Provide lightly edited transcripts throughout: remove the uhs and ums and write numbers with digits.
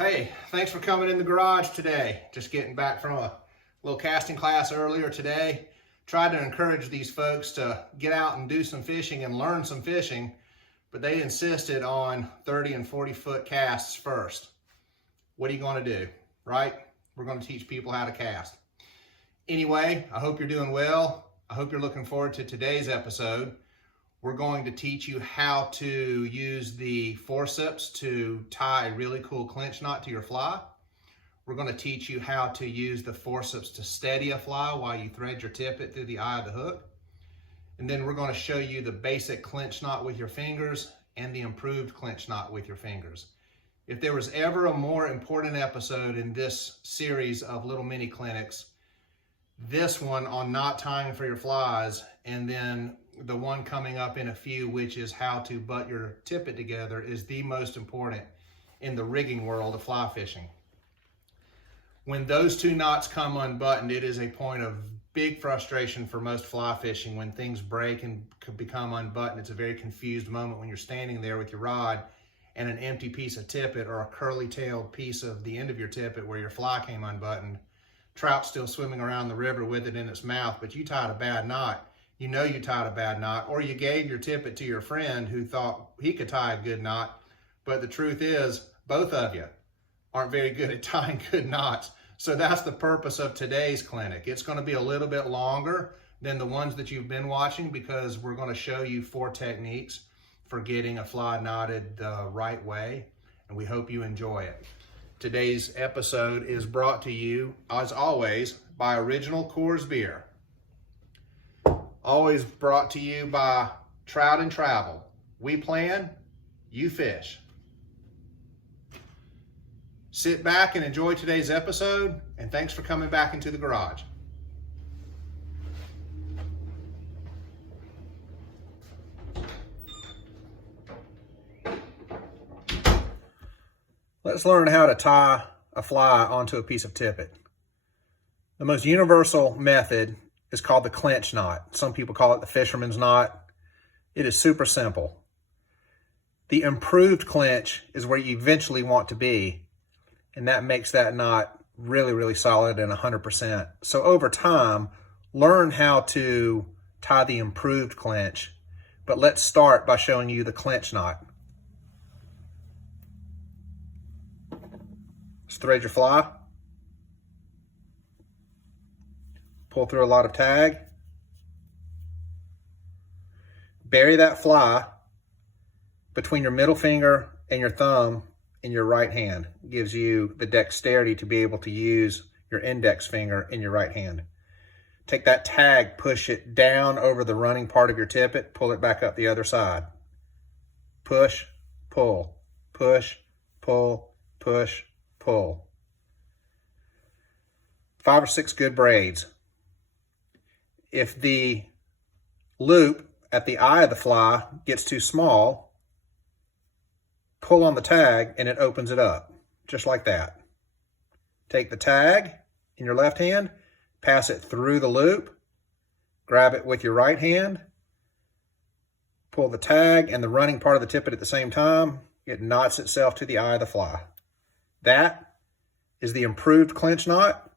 Hey, thanks for coming in the garage today. Just getting back from a little casting class earlier today. Tried to encourage these folks to get out and do some fishing and learn some fishing, but they insisted on 30 and 40 foot casts first. What are you going to do, right? We're going to teach people how to cast. Anyway, I hope you're doing well. I hope you're looking forward to today's episode. We're going to teach you how to use the forceps to tie a really cool clinch knot to your fly. We're going to teach you how to use the forceps to steady a fly while you thread your tippet through the eye of the hook. And then we're going to show you the basic clinch knot with your fingers and the improved clinch knot with your fingers. If there was ever a more important episode in this series of little mini clinics, this one on knot tying for your flies, and then the one coming up in a few, which is how to butt your tippet together, is the most important in the rigging world of fly fishing. When those two knots come unbuttoned, it is a point of big frustration for most fly fishing. When things break and become unbuttoned, it's a very confused moment when you're standing there with your rod and an empty piece of tippet or a curly-tailed piece of the end of your tippet where your fly came unbuttoned. Trout still swimming around the river with it in its mouth, but you tied a bad knot. You know you tied a bad knot, or you gave your tippet to your friend who thought he could tie a good knot. But the truth is, both of you aren't very good at tying good knots. So that's the purpose of today's clinic. It's going to be a little bit longer than the ones that you've been watching because we're going to show you 4 techniques for getting a fly knotted the right way, and we hope you enjoy it. Today's episode is brought to you, as always, by Original Coors Beer. Always brought to you by Trout and Travel. We plan, you fish. Sit back and enjoy today's episode, and thanks for coming back into the garage. Let's learn how to tie a fly onto a piece of tippet. The most universal method is called the clinch knot. Some people call it the fisherman's knot. It is super simple. The improved clinch is where you eventually want to be, and that makes that knot really, really solid and 100%. So over time, learn how to tie the improved clinch, but let's start by showing you the clinch knot. Just thread your fly. Pull through a lot of tag. Bury that fly between your middle finger and your thumb in your right hand. It gives you the dexterity to be able to use your index finger in your right hand. Take that tag, push it down over the running part of your tippet, pull it back up the other side. Push, pull, push, pull, push, pull. 5 or 6 good braids. If the loop at the eye of the fly gets too small, pull on the tag and it opens it up, just like that. Take the tag in your left hand, pass it through the loop, grab it with your right hand, pull the tag and the running part of the tippet at the same time, it knots itself to the eye of the fly. That is the improved clinch knot,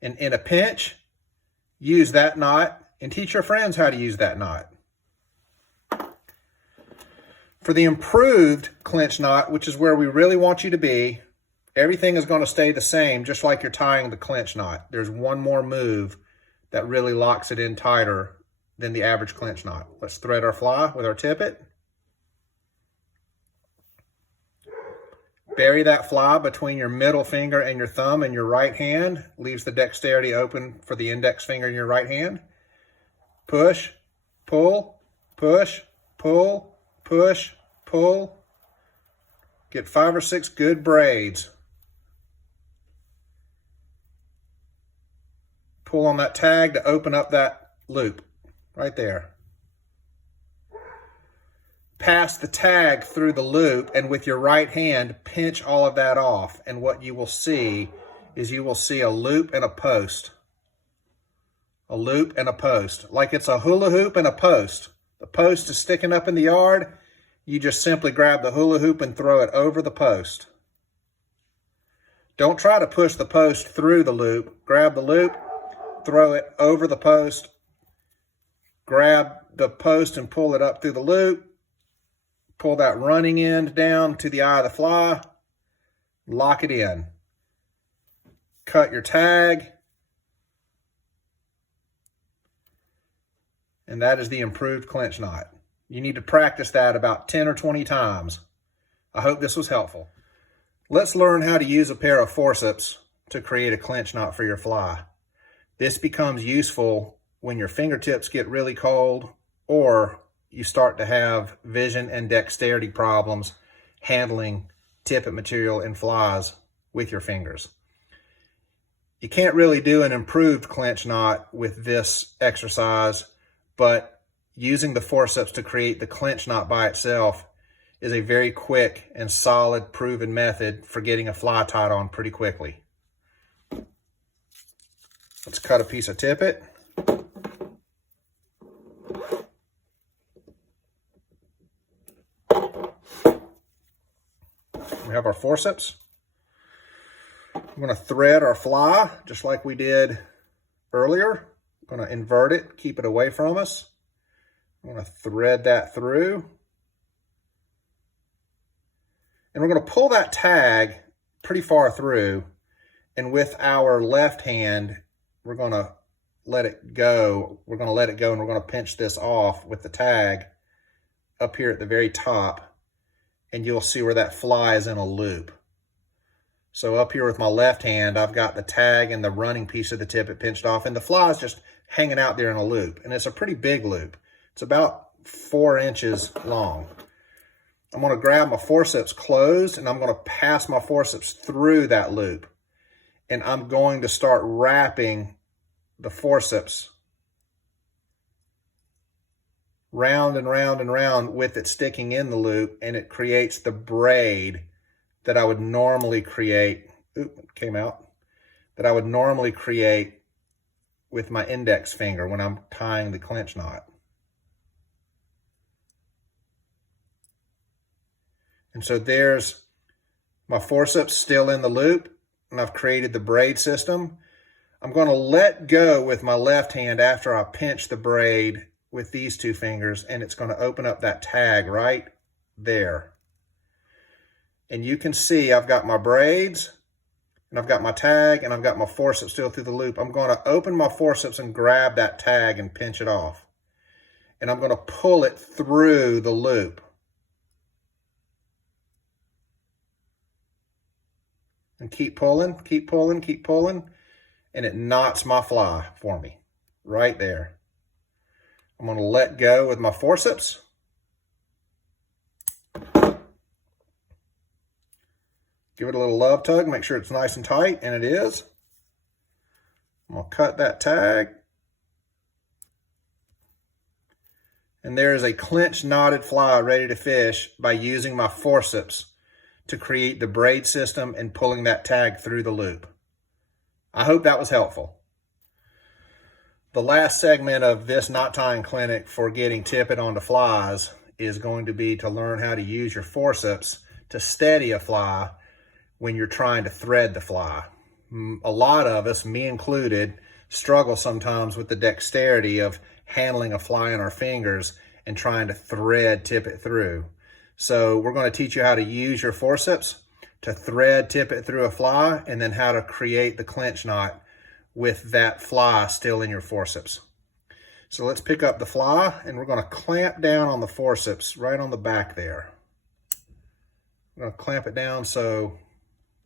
and in a pinch, use that knot and teach your friends how to use that knot. For the improved clinch knot, which is where we really want you to be, everything is going to stay the same, just like you're tying the clinch knot. There's one more move that really locks it in tighter than the average clinch knot. Let's thread our fly with our tippet. Bury that fly between your middle finger and your thumb in your right hand. Leaves the dexterity open for the index finger in your right hand. Push, pull, push, pull, push, pull. Get 5 or 6 good braids. Pull on that tag to open up that loop right there. Pass the tag through the loop, and with your right hand, pinch all of that off. And what you will see is you will see a loop and a post. A loop and a post. Like it's a hula hoop and a post. The post is sticking up in the yard. You just simply grab the hula hoop and throw it over the post. Don't try to push the post through the loop. Grab the loop, throw it over the post, grab the post and pull it up through the loop, pull that running end down to the eye of the fly, lock it in. Cut your tag, and that is the improved clinch knot. You need to practice that about 10 or 20 times. I hope this was helpful. Let's learn how to use a pair of forceps to create a clinch knot for your fly. This becomes useful when your fingertips get really cold or you start to have vision and dexterity problems handling tippet material and flies with your fingers. You can't really do an improved clinch knot with this exercise, but using the forceps to create the clinch knot by itself is a very quick and solid proven method for getting a fly tied on pretty quickly. Let's cut a piece of tippet. We have our forceps. I'm going to thread our fly just like we did earlier. I'm going to invert it, keep it away from us. I'm going to thread that through. And we're going to pull that tag pretty far through. And with our left hand, we're going to let it go. We're going to let it go and we're going to pinch this off with the tag up here at the very top. And you'll see where that fly is in a loop. So up here with my left hand, I've got the tag and the running piece of the tippet pinched off, and the fly is just hanging out there in a loop. And it's a pretty big loop. It's about 4 inches long. I'm going to grab my forceps closed, and I'm going to pass my forceps through that loop. And I'm going to start wrapping the forceps round and round and round with it sticking in the loop, and it creates the braid that I would normally create, that I would normally create with my index finger when I'm tying the clinch knot. And so there's my forceps still in the loop, and I've created the braid system. I'm going to let go with my left hand after I pinch the braid with these 2 fingers, and it's going to open up that tag right there. And you can see I've got my braids, and I've got my tag, and I've got my forceps still through the loop. I'm going to open my forceps and grab that tag and pinch it off. And I'm going to pull it through the loop. And keep pulling, keep pulling, keep pulling. And it knots my fly for me right there. I'm going to let go with my forceps. Give it a little love tug, make sure it's nice and tight, and it is. I'm going to cut that tag. And there is a clinch knotted fly ready to fish by using my forceps to create the braid system and pulling that tag through the loop. I hope that was helpful. The last segment of this knot tying clinic for getting tippet onto flies is going to be to learn how to use your forceps to steady a fly when you're trying to thread the fly. A lot of us, me included, struggle sometimes with the dexterity of handling a fly in our fingers and trying to thread tippet through. So we're going to teach you how to use your forceps to thread tippet through a fly, and then how to create the clinch knot with that fly still in your forceps. So let's pick up the fly, and we're going to clamp down on the forceps right on the back there. We're going to clamp it down so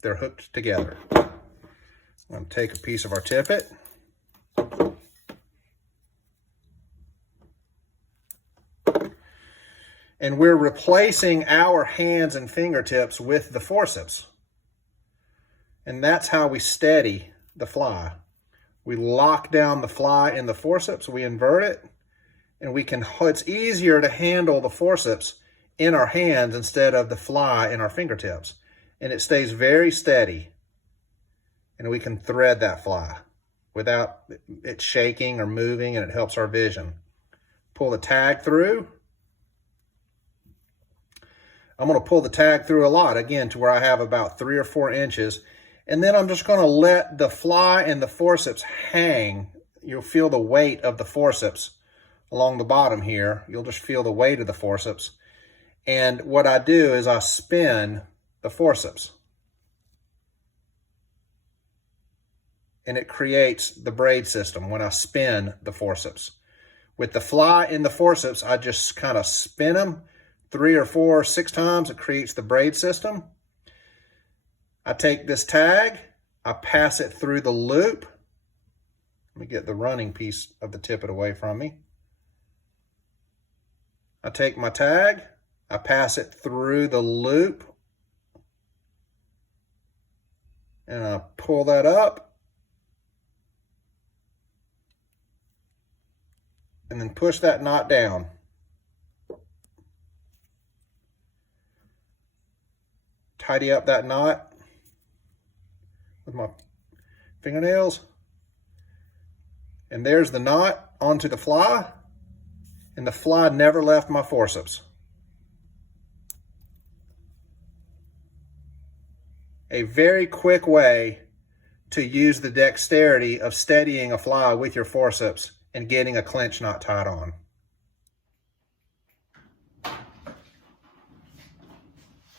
they're hooked together. I'm going to take a piece of our tippet. And we're replacing our hands and fingertips with the forceps. And that's how we steady the fly. We lock down the fly in the forceps, we invert it, and it's easier to handle the forceps in our hands instead of the fly in our fingertips. And it stays very steady. And we can thread that fly without it shaking or moving, and it helps our vision. Pull the tag through. I'm going to pull the tag through a lot, again, to where I have about 3 or 4 inches. And then I'm just going to let the fly and the forceps hang. You'll feel the weight of the forceps along the bottom here. You'll just feel the weight of the forceps. And what I do is I spin the forceps. And it creates the braid system when I spin the forceps. With the fly and the forceps, I just kind of spin them 3 or 4 or 6 times. It creates the braid system. I take this tag, I pass it through the loop. Let me get the running piece of the tippet away from me. I take my tag, I pass it through the loop, and I pull that up, and then push that knot down. Tidy up that knot with my fingernails. And there's the knot onto the fly, and the fly never left my forceps. A very quick way to use the dexterity of steadying a fly with your forceps and getting a clinch knot tied on.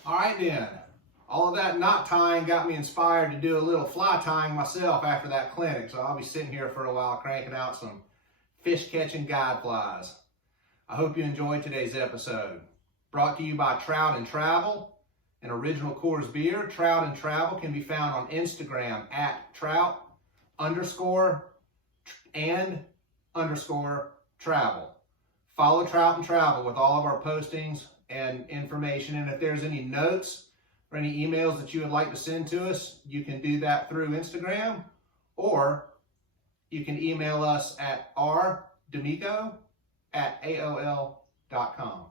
All right then. All of that knot tying got me inspired to do a little fly tying myself after that clinic. So I'll be sitting here for a while cranking out some fish catching guide flies. I hope you enjoyed today's episode. Brought to you by Trout and Travel, an original Coors beer. Trout and Travel can be found on Instagram at Trout_and_travel. Follow Trout and Travel with all of our postings and information. And if there's any notes or any emails that you would like to send to us, you can do that through Instagram, or you can email us at rdamico@aol.com.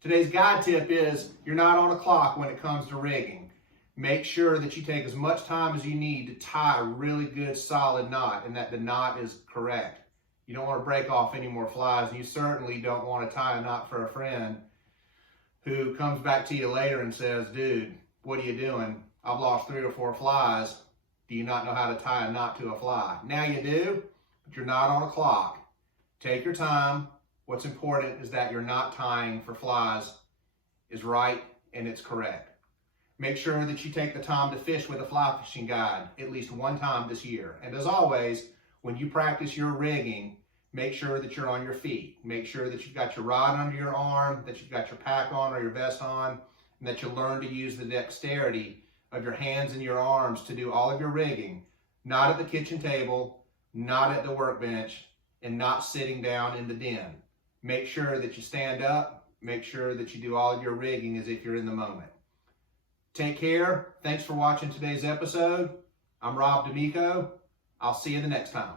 Today's guide tip is you're not on a clock when it comes to rigging. Make sure that you take as much time as you need to tie a really good solid knot and that the knot is correct. You don't want to break off any more flies, and you certainly don't want to tie a knot for a friend who comes back to you later and says, dude, what are you doing? I've lost 3 or 4 flies. Do you not know how to tie a knot to a fly? Now you do, but you're not on a clock. Take your time. What's important is that your knot tying for flies is right and it's correct. Make sure that you take the time to fish with a fly fishing guide at least one time this year. And as always, when you practice your rigging, make sure that you're on your feet. Make sure that you've got your rod under your arm, that you've got your pack on or your vest on, and that you learn to use the dexterity of your hands and your arms to do all of your rigging, not at the kitchen table, not at the workbench, and not sitting down in the den. Make sure that you stand up. Make sure that you do all of your rigging as if you're in the moment. Take care. Thanks for watching today's episode. I'm Rob D'Amico. I'll see you the next time.